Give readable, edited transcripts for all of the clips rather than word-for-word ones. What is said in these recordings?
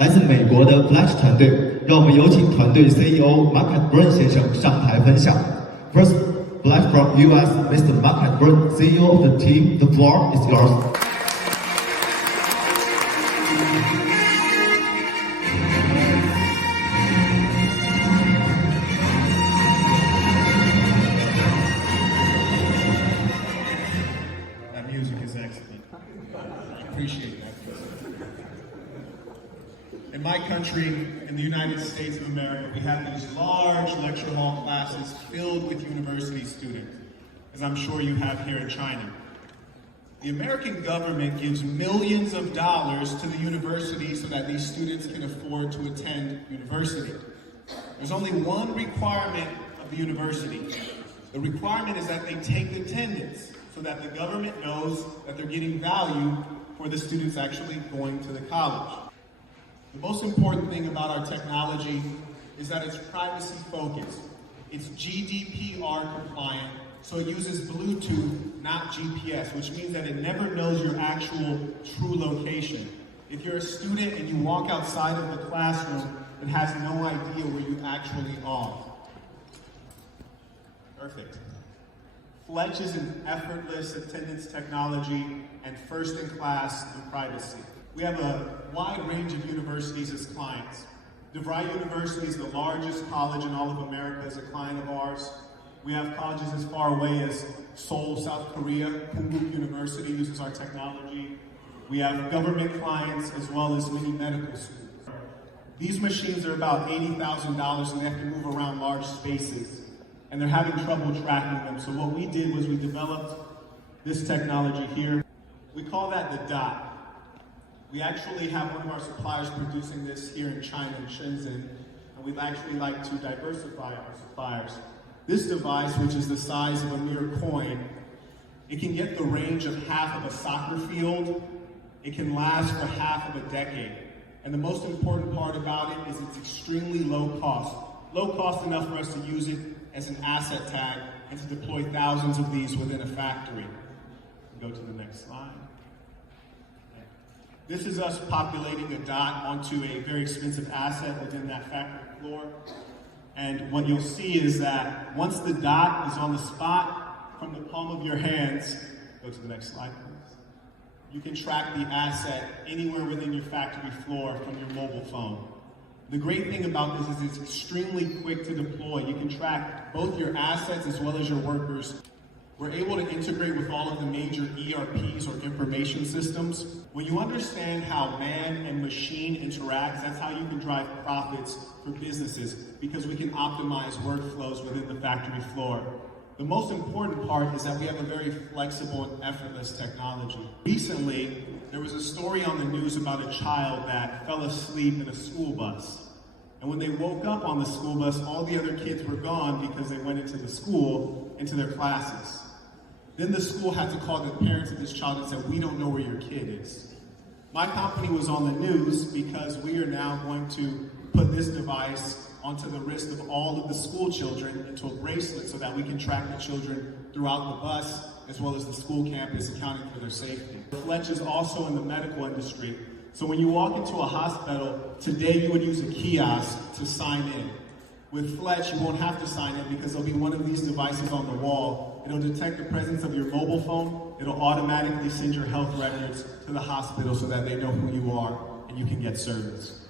来自美国的 Fletch 团队，让我们有请团队 CEO Marquett Davon 先生上台分享。First, Fletch from US, Mr. Marquett Davon, CEO of the team, the floor is yours. That music is excellent. I appreciate that. In my country, in the United States of America, we have these large lecture hall classes filled with university students, as I'm sure you have here in China. The American government gives millions of dollars to the university so that these students can afford to attend university. There's only one requirement of the university. The requirement is that they take attendance so that the government knows that they're getting value for the students actually going to the college. The most important thing about our technology is that it's privacy focused. It's GDPR compliant, so it uses Bluetooth, not GPS, which means that it never knows your actual true location. If you're a student and you walk outside of the classroom, it has no idea where you actually are. Perfect. Fletch is an effortless attendance technology and first in class in privacy. We have a wide range of universities as clients. DeVry University is the largest college in all of America as a client of ours. We have colleges as far away as Seoul, South Korea. Koonguk University uses our technology. We have government clients as well as many medical schools. These machines are about $80,000 and they have to move around large spaces. And they're having trouble tracking them. So what we did was we developed this technology here. We call that the DOT. We actually have one of our suppliers producing this here in China, in Shenzhen, and we'd actually like to diversify our suppliers. This device, which is the size of a mere coin, it can get the range of half of a soccer field. It can last for half of a decade. And the most important part about it is it's extremely low cost. Low cost enough for us to use it as an asset tag and to deploy thousands of these within a factory. Go to the next slide. This is us populating a dot onto a very expensive asset within that factory floor. And what you'll see is that once the dot is on the spot from the palm of your hands, go to the next slide, please. You can track the asset anywhere within your factory floor from your mobile phone. The great thing about this is it's extremely quick to deploy. You can track both your assets as well as your workers. We're able to integrate with all of the major ERPs or information systems. When you understand how man and machine interacts, that's how you can drive profits for businesses because we can optimize workflows within the factory floor. The most important part is that we have a very flexible and effortless technology. Recently, there was a story on the news about a child that fell asleep in a school bus. And when they woke up on the school bus, all the other kids were gone because they went into the school, into their classes. Then the school had to call the parents of this child and said, "We don't know where your kid is." My company was on the news because we are now going to put this device onto the wrist of all of the school children into a bracelet so that we can track the children throughout the bus as well as the school campus, accounting for their safety. Fletch is also in the medical industry. So when you walk into a hospital, today you would use a kiosk to sign in. With Fletch, you won't have to sign in because there'll be one of these devices on the wall. It'll detect the presence of your mobile phone. It'll automatically send your health records to the hospital so that they know who you are and you can get service.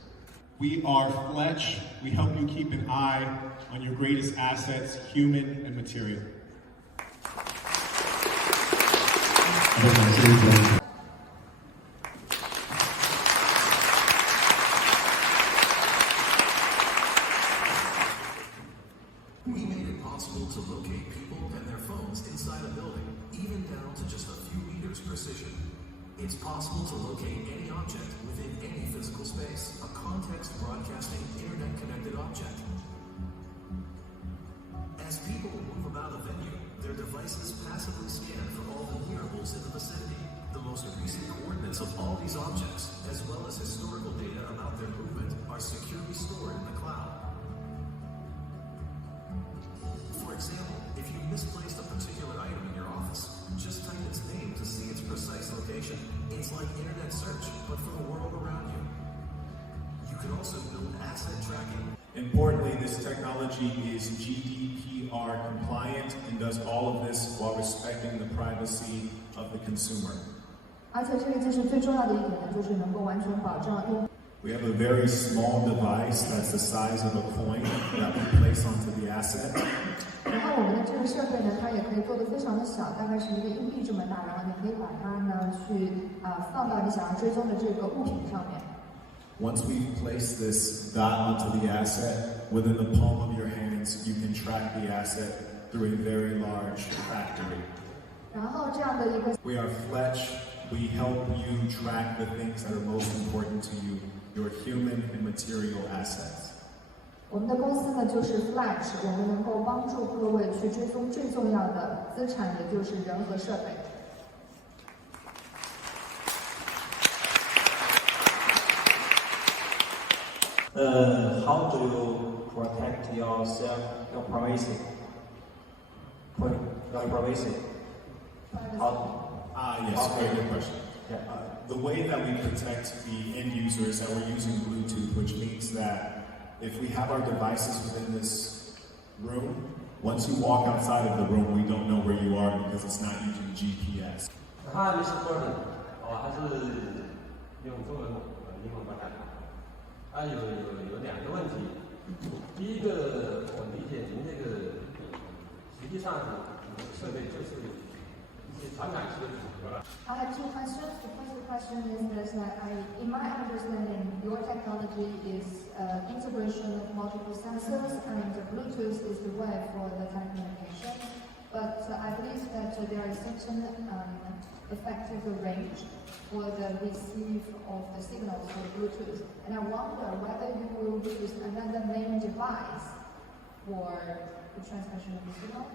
We are Fletch. We help you keep an eye on your greatest assets, human and material. We made it possible to locate people and their phones inside a building, even down to just a few meters precision. It's possible to locate any object within any physical space, a context broadcasting, internet-connected object. As people move about a venue, their devices passively scan for all the wearables in the vicinity. The Importantly, this technology is GDPR compliant and does all of this while respecting the privacy of the consumer. 而且这个技术最重要的一点呢，就是能够完全保障用。We have a very small device that's the size of a coin that we place onto the asset. 然后我们的这个设备呢，它也可以做得非常的小，大概是一个硬币这么大，然后你可以把它呢放到你想要追踪的这个物品上面。Once we've placed this dot onto the asset, within the palm of your hands, you can track the asset through a very large factory. 然后这样的一个 We are Fletch. We help you track the things that are most important to you, your human and material assets. 我们的公司呢就是 Fletch， 我们能够帮助各位去追踪最重要的资产，也就是人和设备。How do you protect yourself, your privacy? Your privacy. Yes, very good question. The way that we protect the end user is that we're using Bluetooth, which means that if we have our devices within this room, once you walk outside of the room, we don't know where you are because it's not using GPS. Hi, Mr. Burton. 他是用中文英文版本。有两个问题。第一个，我理解您这个实际上你的设备就是一些传感器的组合了。I have two questions. The first question is that in my understanding, your technology is integration of multiple sensors, and Bluetooth is the way for the telecommunication. But I believe that there is certain effective range for the receive of the signals for Bluetooth. And I wonder whether you will use another main device for the transmission of the signal.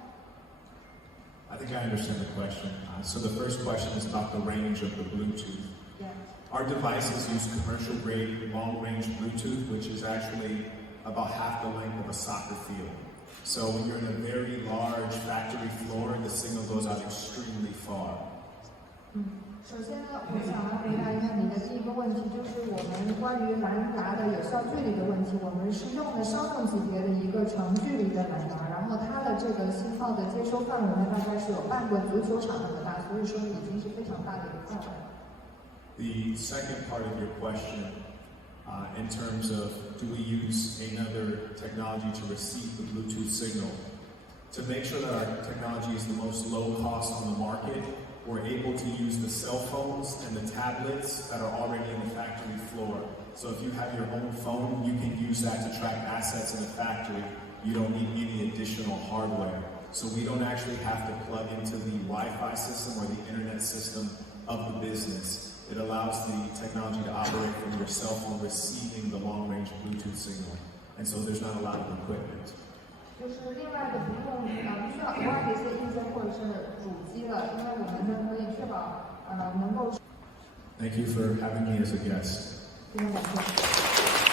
I think I understand the question. So the first question is about the range of the Bluetooth. Yeah. Our devices use commercial-grade long-range Bluetooth, which is actually about half the length of a soccer field. So when you're in a very large factory floor, the signal goes out extremely far. 首先呢，我想来回答一下你的第一个问题，就是我们关于蓝牙的有效距离的问题。我们是用的商用级别的一个长距离的蓝牙，然后它的这个信号的接收范围呢，大概是有半个足球场那么大，所以说已经是非常大的一个范围。The second part of your question, in terms of do we use another technology to receive the Bluetooth signal, to make sure that our technology is the most low cost on the market, we're able to use the cell phones and the tablets that are already in the factory floor. So if you have your own phone, you can use that to track assets in the factory. You don't need any additional hardware. So we don't actually have to plug into the Wi-Fi system or the internet system of the business. It allows the technology to operate from your cell phone receiving the long-range Bluetooth signal. And so there's not a lot of equipment. 就是另外的不需要额外的一些硬件或者是主机了，因为我们呢可以确保能够。Thank you for having me as a guest. 非常感谢。